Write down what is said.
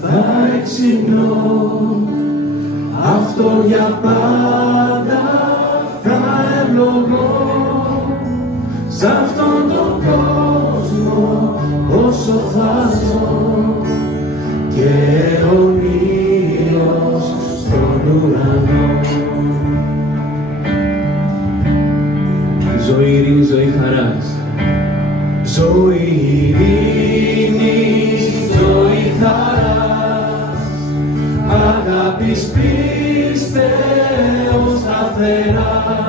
θα εξυπνώ, αυτό για πάντα θα ευλογώ. Σ' αυτόν τον κόσμο όσο θα ζω, και αιωνίως στον ουρανό. Ζωή ειρήνης, ζωή χαράς, ζωή ειρήνης, ζωή χαράς, αγάπης πίστεως σταθεράς.